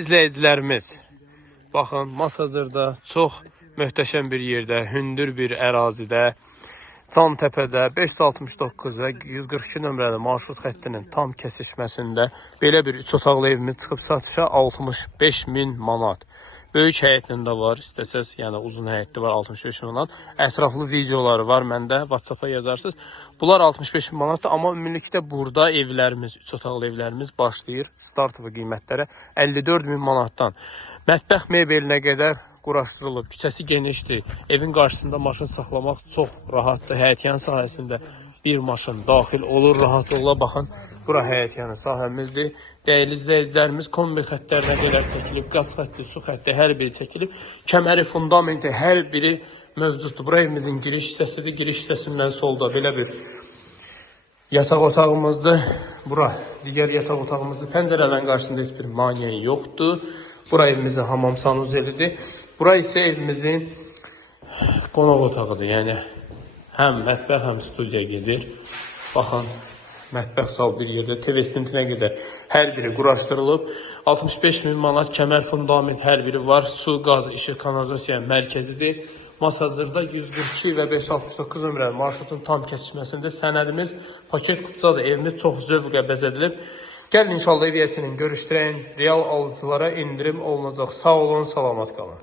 İzləyicilərimiz, baxın, Masazırda çox möhtəşəm bir yerdə, hündür bir ərazidə, Cantəpədə 569 və 142 nömrəli marşrut xəttinin tam kəsişməsində belə bir 3 otaqlı evimiz çıxıb satışa 65.000 manat. Böyük həyətində var, istəsəz, yəni uzun həyətli var 65 manat. Ətraflı videoları var məndə, WhatsApp-a yazarsınız. Bunlar 65 manatdır, amma ümumilikdə burada evlərimiz, 3 otaqlı evlərimiz başlayır startlı qiymətlərə 54.000 manatdan. Mətbəx mebelinə qədər quraşdırılıb, küçəsi genişdir, evin qarşısında maşın saxlamaq çox rahatdır. Həyətyanı sahəsində bir maşın daxil olur rahatlıqla. Baxın, bura həyətyanı sahəmizdir. Dəyərli izləyicilərimiz, kombi xəttlərdən qədər çəkilib, qaz xətti, su xətti hər biri çəkilib. Kəməri, fundamenti hər biri mövcuddur. Bura evimizin giriş hissəsidir. Giriş hissəsindən solda belə bir yataq otağımızdır. Bura digər yataq otağımızdır. Pəncərələrin qarşısında heç bir maneə yoxdur. Bura evimizin hamam sanuzelidir. Bura isə evimizin qonaq otağıdır. Yəni həm mətbəx, həm studiya gedir. Baxın, mətbəx sal bir yerdə, TV stintinə qədər hər biri quraşdırılıb. 65.000 manat kəmər, fundament hər biri var. Su, qaz, işıq, kanalizasiya mərkəzidir. Masazırda 142 və 569 nömrəli marşrutun tam kəsişməsində sənədimiz paket kupçadır. Evimiz çox zövqlə bəzədilib. Gəlin inşallah ev yəsini görüşdürəyin. Real alıcılara indirim olunacaq. Sağ olun, salamat qalın.